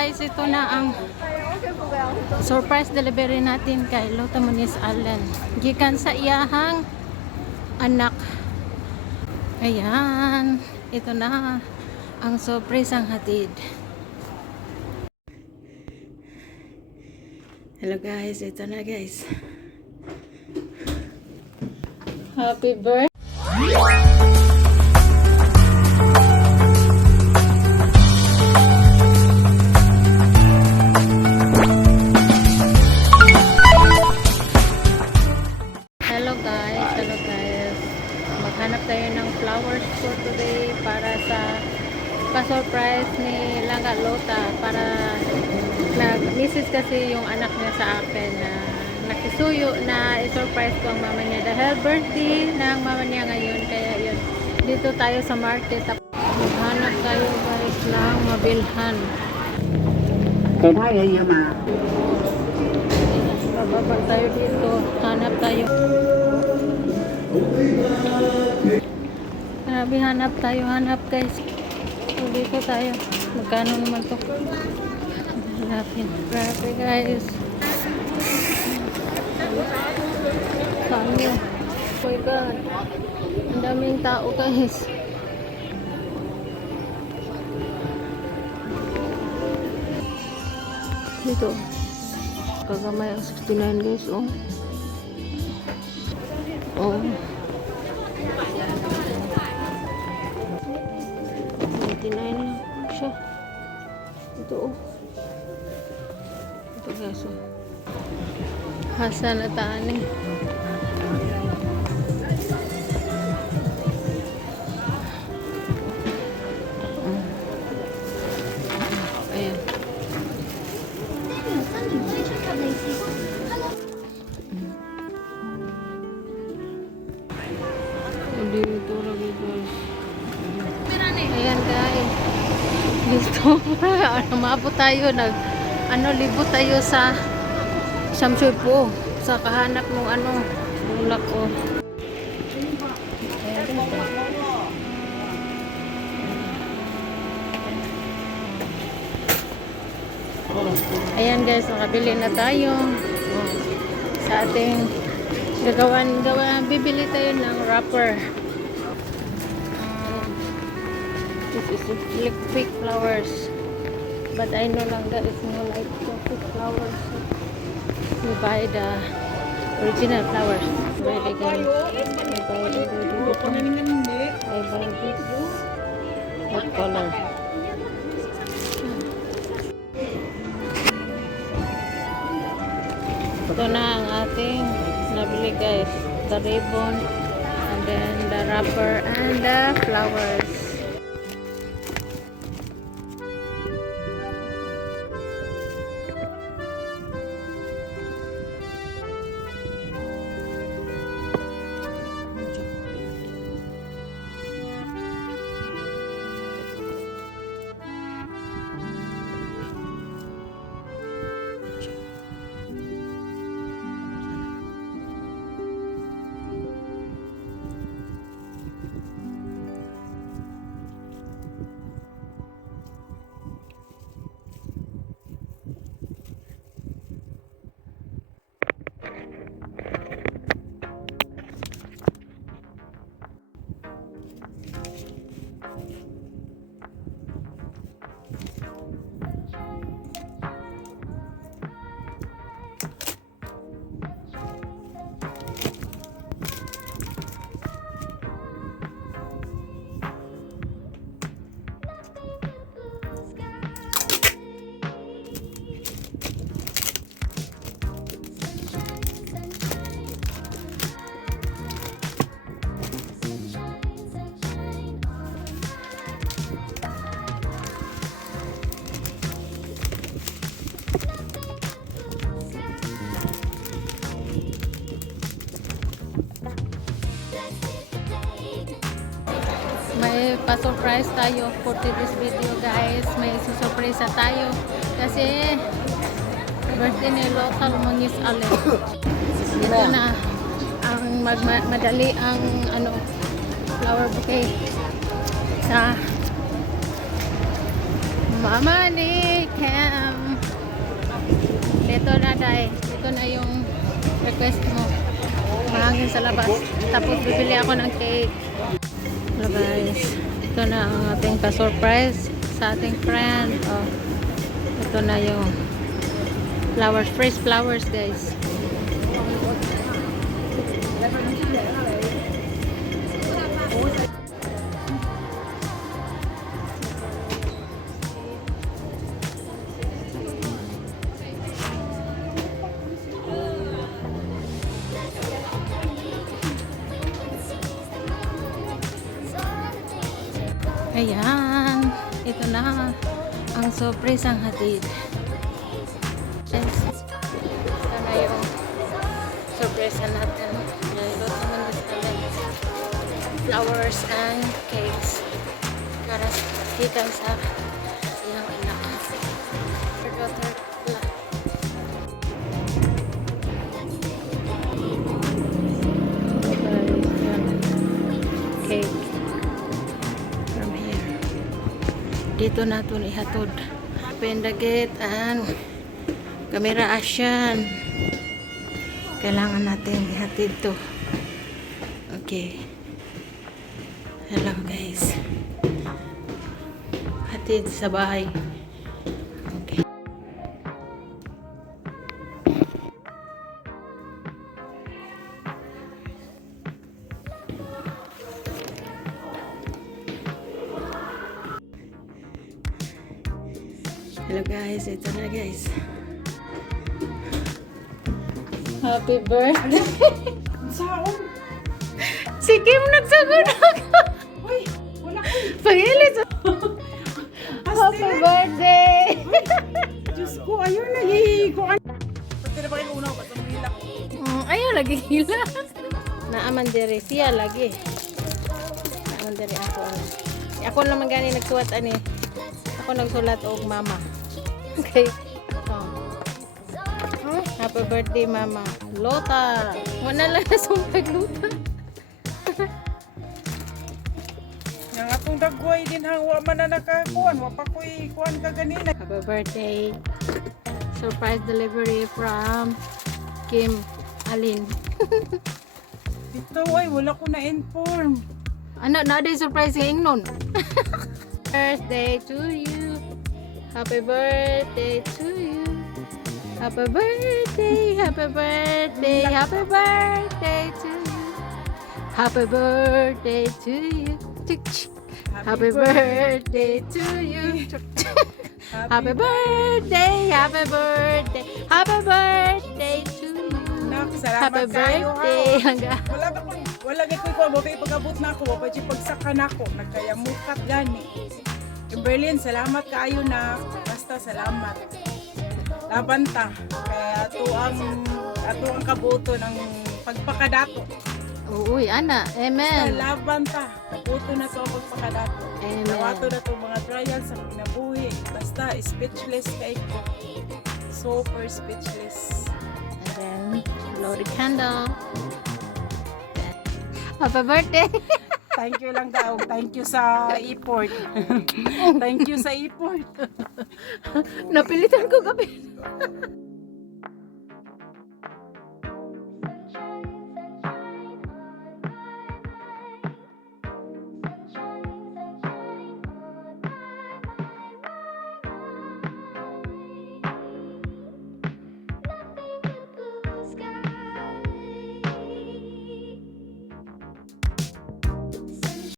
guys, ito na ang surprise delivery natin kay Lota Moniz Allen. Gikan sa iyahang anak. Ayan, ito na ang surprise ang hatid. Hello guys, ito na guys. Happy birthday. Hello guys. Maghanap tayo ng flowers for today para sa pa-surprise ni Langga Lota, para nag-message kasi yung anak niya sa akin na nakisuyo na i-surprise ko ang mama niya dahil birthday ng mama niya ngayon. Kaya yun, dito tayo sa market. Maghanap tayo guys ng mabilhan. Bababa tayo dito, hanap tayo. Grabe, hanap guys. So, dito tayo. Magkano naman to? Hanapin. Grabe guys. Saan? Oh my God. Ang daming tao guys. Dito. Kagamay ang 69 guys. Oh. 99 lang siya. Ito oh. Ito guys oh. Hasa na tani. Ayan. Dito lagi guys. Ayan guys. Dito. Maabot tayo. Libo tayo sa Samsuypo. Sa kahanap mong bulak o. Ayan guys, nakabili na tayo. Sa ating bibili tayo ng wrapper. This is electric flowers, but I know lang that is no like electric flowers. We buy the original flowers. Where they go? I buy this. What color? Ito na ang ating nabili guys. The ribbon, and then the wrapper, and the flowers. May pa-surprise tayo for today's video guys. May surprise tayo kasi birthday ni Lota Moniz Allen. Ito na ang madali ang flower bouquet sa mama ni welcome. Dito na, Day. Dito na yung request mo. Mahangin sa labas. Tapos bibili ako ng cake. Hello guys. Ito na ang ating pa-surprise sa ating friend. Oh, ito na yung flowers. Fresh flowers, guys. Ayan, ito na ang surprise ang hatid. Yes. Ito na yung surprise natin. Nalilot naman dito flowers and cakes para kita sa iyang anak. Her daughter. Cake. Dito natin ihatod. Open the gate and camera action. Kailangan natin ihatid to. Okay. Hello guys. Hatid sa bahay. Okay. Hello guys, ito na guys. Happy birthday! Saan? Si Kim nagsagod ako! Uy! Wala ko! Pangilit! Happy birthday! Diyos ko, ayun na hihikuan. Pati na ba kayo una ko? Ba't hila ko? Ayaw lagi hila. Naaman diri siya lagi. Naaman diri ako. Ako naman gani nagsulat ani. Ako nagsulat og mama. Okay. Happy birthday, Mama. Lota. Wala lang na sumpag Lota. Yang atong dagway din hang wa man na nakakuan. Wa pa ko'y kuan ka ganina. Happy birthday. Surprise delivery from Kim Alin. Dito ay wala ko na-inform. Ano, na-day surprise kayong nun? Birthday to you. Happy birthday to you. Happy birthday, happy birthday, happy birthday to you. Happy birthday to you. Happy birthday to you. Happy birthday, happy birthday, happy birthday to you. Nak, Happy salamat kayo birthday. Wala gay ko'y kuan. Wapay pag-abot na ako. Wapay siya pagsaka na ako. Nagkayamukat gani. Kimberlyn, salamat kaayo na. Basta salamat. Laban ta. Kaya ato ang kabuto ng pagpakadato. Uy, ana. Amen. Laban ta. Kabuto na to ang pagpakadato. Amen. Nawato na to mga trials sa kinabuhi. Basta speechless kay ko. Super speechless. And then, blow the candle. Happy birthday. Thank you lang daw. Thank you sa e-port. Thank you sa e-port. Napilitan ko gabi.